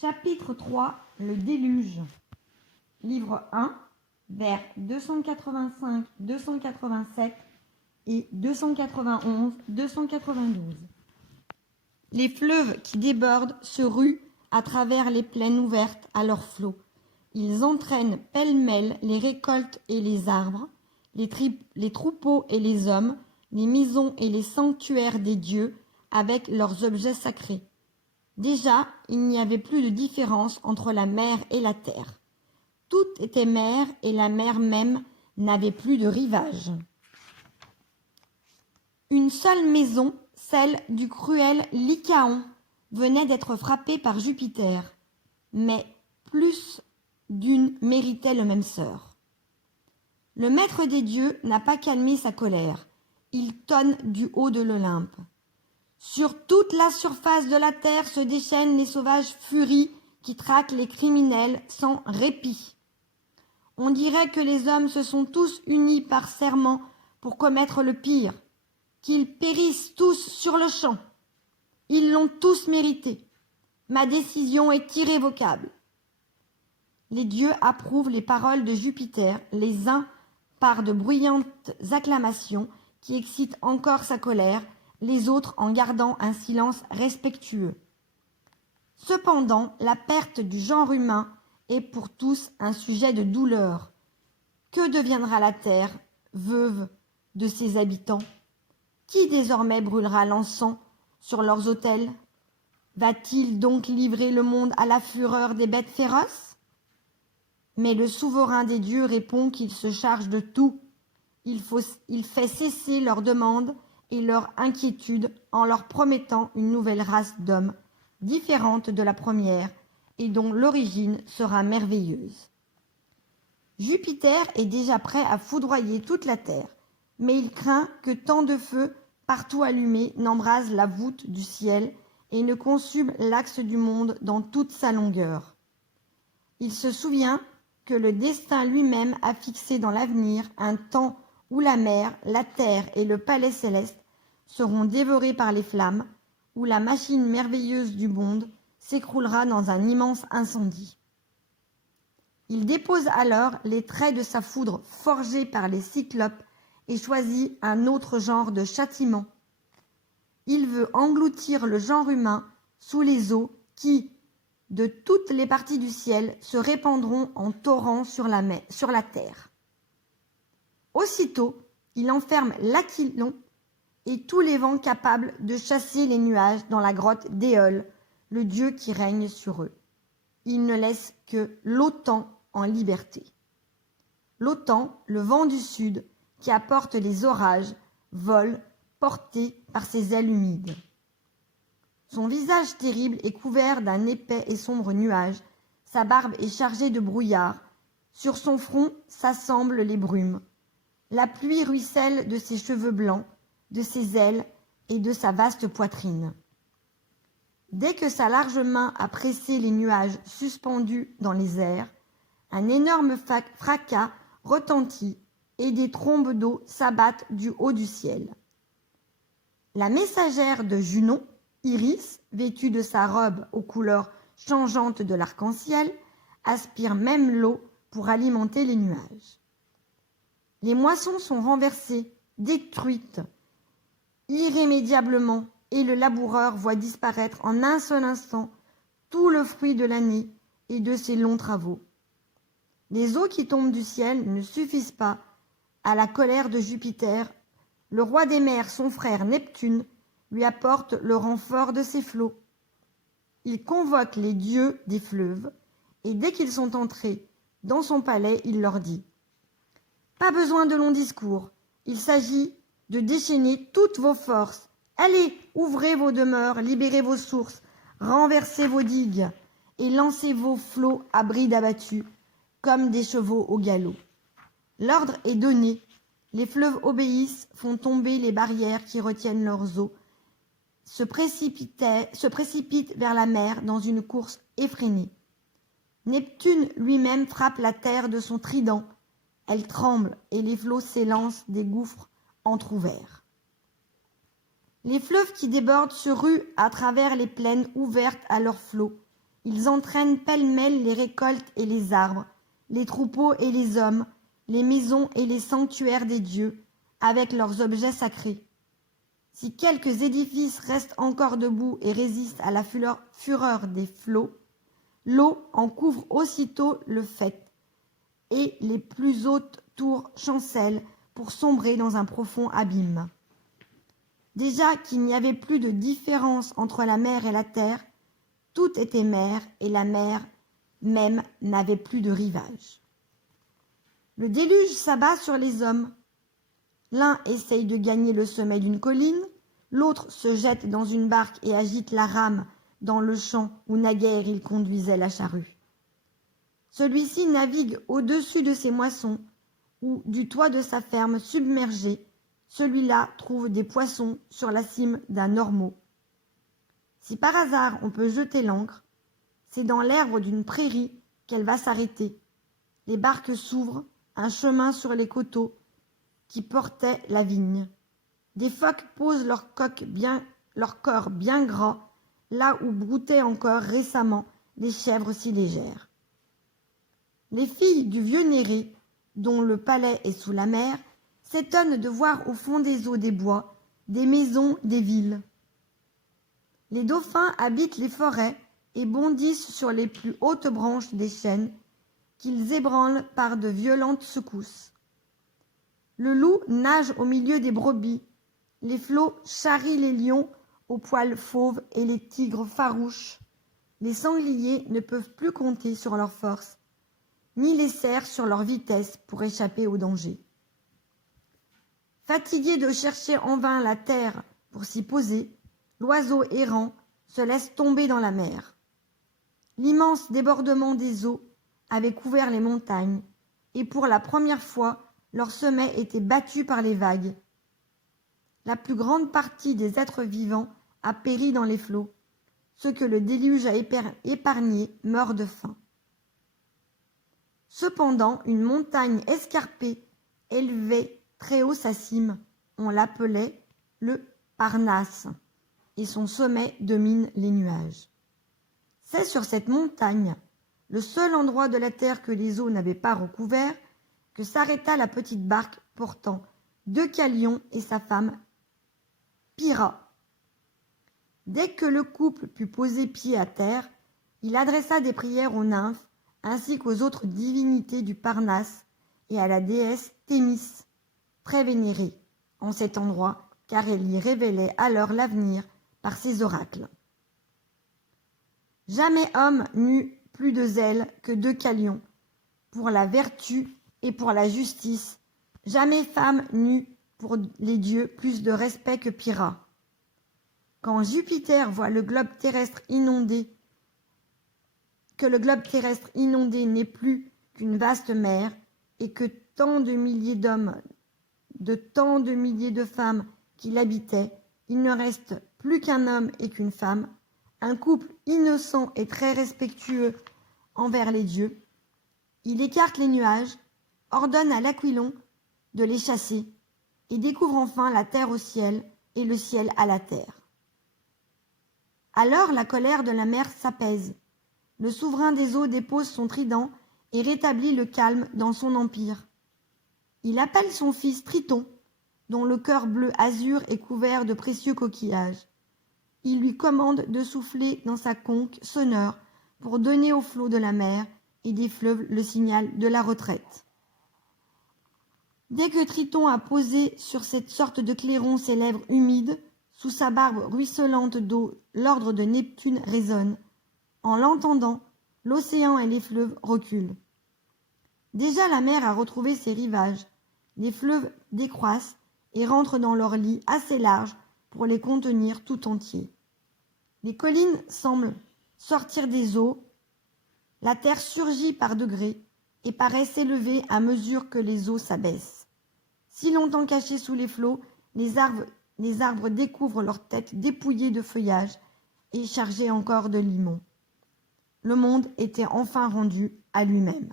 Chapitre 3. Le déluge. Livre 1, vers 285, 287 et 291-292. Les fleuves qui débordent se ruent à travers les plaines ouvertes à leurs flots. Ils entraînent pêle-mêle les récoltes et les arbres, les troupeaux et les hommes, les maisons et les sanctuaires des dieux avec leurs objets sacrés. Déjà, il n'y avait plus de différence entre la mer et la terre. Tout était mer et la mer même n'avait plus de rivage. Une seule maison, celle du cruel Lycaon, venait d'être frappée par Jupiter, mais plus d'une méritait le même sort. Le maître des dieux n'a pas calmé sa colère. Il tonne du haut de l'Olympe. Sur toute la surface de la terre se déchaînent les sauvages furies qui traquent les criminels sans répit. On dirait que les hommes se sont tous unis par serment pour commettre le pire, qu'ils périssent tous sur le champ. Ils l'ont tous mérité. Ma décision est irrévocable. Les dieux approuvent les paroles de Jupiter, les uns par de bruyantes acclamations qui excitent encore sa colère, les autres en gardant un silence respectueux. Cependant, la perte du genre humain est pour tous un sujet de douleur. Que deviendra la terre, veuve de ses habitants? Qui désormais brûlera l'encens sur leurs autels? Va-t-il donc livrer le monde à la fureur des bêtes féroces? Mais le souverain des dieux répond qu'il se charge de tout. Il fait cesser leurs demandes et leur inquiétude en leur promettant une nouvelle race d'hommes, différente de la première et dont l'origine sera merveilleuse. Jupiter est déjà prêt à foudroyer toute la terre, mais il craint que tant de feux partout allumés n'embrasent la voûte du ciel et ne consument l'axe du monde dans toute sa longueur. Il se souvient que le destin lui-même a fixé dans l'avenir un temps où la mer, la terre et le palais céleste seront dévorés par les flammes, où la machine merveilleuse du monde s'écroulera dans un immense incendie. Il dépose alors les traits de sa foudre forgée par les cyclopes et choisit un autre genre de châtiment. Il veut engloutir le genre humain sous les eaux qui, de toutes les parties du ciel, se répandront en torrents sur la terre. Aussitôt, il enferme l'Aquilon et tous les vents capables de chasser les nuages dans la grotte d'Éole, le dieu qui règne sur eux. Il ne laisse que l'Autan en liberté. L'Autan, le vent du sud, qui apporte les orages, vole, porté par ses ailes humides. Son visage terrible est couvert d'un épais et sombre nuage, sa barbe est chargée de brouillard, sur son front s'assemblent les brumes. La pluie ruisselle de ses cheveux blancs, de ses ailes et de sa vaste poitrine. Dès que sa large main a pressé les nuages suspendus dans les airs, un énorme fracas retentit et des trombes d'eau s'abattent du haut du ciel. La messagère de Junon, Iris, vêtue de sa robe aux couleurs changeantes de l'arc-en-ciel, aspire même l'eau pour alimenter les nuages. Les moissons sont renversées, détruites, irrémédiablement, et le laboureur voit disparaître en un seul instant tout le fruit de l'année et de ses longs travaux. Les eaux qui tombent du ciel ne suffisent pas à la colère de Jupiter. Le roi des mers, son frère Neptune, lui apporte le renfort de ses flots. Il convoque les dieux des fleuves, et dès qu'ils sont entrés dans son palais, il leur dit « Pas besoin de longs discours, il s'agit de déchaîner toutes vos forces. Allez, ouvrez vos demeures, libérez vos sources, renversez vos digues et lancez vos flots à bride abattue, comme des chevaux au galop. L'ordre est donné, les fleuves obéissent, font tomber les barrières qui retiennent leurs eaux, se précipitent vers la mer dans une course effrénée. Neptune lui-même frappe la terre de son trident. Elle tremble et les flots s'élancent des gouffres entr'ouverts. Les fleuves qui débordent se ruent à travers les plaines ouvertes à leurs flots. Ils entraînent pêle-mêle les récoltes et les arbres, les troupeaux et les hommes, les maisons et les sanctuaires des dieux, avec leurs objets sacrés. Si quelques édifices restent encore debout et résistent à la fureur des flots, l'eau en couvre aussitôt le faîte, et les plus hautes tours chancellent pour sombrer dans un profond abîme. Déjà qu'il n'y avait plus de différence entre la mer et la terre, tout était mer et la mer même n'avait plus de rivage. Le déluge s'abat sur les hommes. L'un essaye de gagner le sommet d'une colline, l'autre se jette dans une barque et agite la rame dans le champ où naguère il conduisait la charrue. Celui-ci navigue au-dessus de ses moissons ou du toit de sa ferme submergée. Celui-là trouve des poissons sur la cime d'un ormeau. Si par hasard on peut jeter l'ancre, c'est dans l'herbe d'une prairie qu'elle va s'arrêter. Les barques s'ouvrent, un chemin sur les coteaux qui portaient la vigne. Des phoques posent leur corps bien gras, là où broutaient encore récemment les chèvres si légères. Les filles du vieux Néré, dont le palais est sous la mer, s'étonnent de voir au fond des eaux des bois, des maisons, des villes. Les dauphins habitent les forêts et bondissent sur les plus hautes branches des chênes, qu'ils ébranlent par de violentes secousses. Le loup nage au milieu des brebis, les flots charrient les lions aux poils fauves et les tigres farouches. Les sangliers ne peuvent plus compter sur leur force, ni les cerfs sur leur vitesse pour échapper au danger. Fatigué de chercher en vain la terre pour s'y poser, l'oiseau errant se laisse tomber dans la mer. L'immense débordement des eaux avait couvert les montagnes, et pour la première fois, leur sommet était battu par les vagues. La plus grande partie des êtres vivants a péri dans les flots. Ceux que le déluge a épargnés meurent de faim. Cependant, une montagne escarpée élevait très haut sa cime. On l'appelait le Parnasse, et son sommet domine les nuages. C'est sur cette montagne, le seul endroit de la terre que les eaux n'avaient pas recouvert, que s'arrêta la petite barque portant Deucalion et sa femme Pyrrha. Dès que le couple put poser pied à terre, il adressa des prières aux nymphes ainsi qu'aux autres divinités du Parnasse et à la déesse Thémis, très vénérée en cet endroit, car elle y révélait alors l'avenir par ses oracles. Jamais homme n'eut plus de zèle que Deucalion pour la vertu et pour la justice. Jamais femme n'eut pour les dieux plus de respect que Pyrrha. Quand Jupiter voit le globe terrestre inondé, que le globe terrestre inondé n'est plus qu'une vaste mer, et que tant de milliers d'hommes, de tant de milliers de femmes qui l'habitaient, il ne reste plus qu'un homme et qu'une femme, un couple innocent et très respectueux envers les dieux. Il écarte les nuages, ordonne à l'Aquilon de les chasser, et découvre enfin la terre au ciel et le ciel à la terre. Alors la colère de la mer s'apaise. Le souverain des eaux dépose son trident et rétablit le calme dans son empire. Il appelle son fils Triton, dont le cœur bleu azur est couvert de précieux coquillages. Il lui commande de souffler dans sa conque sonore pour donner aux flots de la mer et des fleuves le signal de la retraite. Dès que Triton a posé sur cette sorte de clairon ses lèvres humides, sous sa barbe ruisselante d'eau, l'ordre de Neptune résonne. En l'entendant, l'océan et les fleuves reculent. Déjà la mer a retrouvé ses rivages. Les fleuves décroissent et rentrent dans leur lit assez large pour les contenir tout entiers. Les collines semblent sortir des eaux. La terre surgit par degrés et paraît s'élever à mesure que les eaux s'abaissent. Si longtemps cachés sous les flots, les arbres découvrent leurs têtes dépouillées de feuillage et chargées encore de limon. Le monde était enfin rendu à lui-même.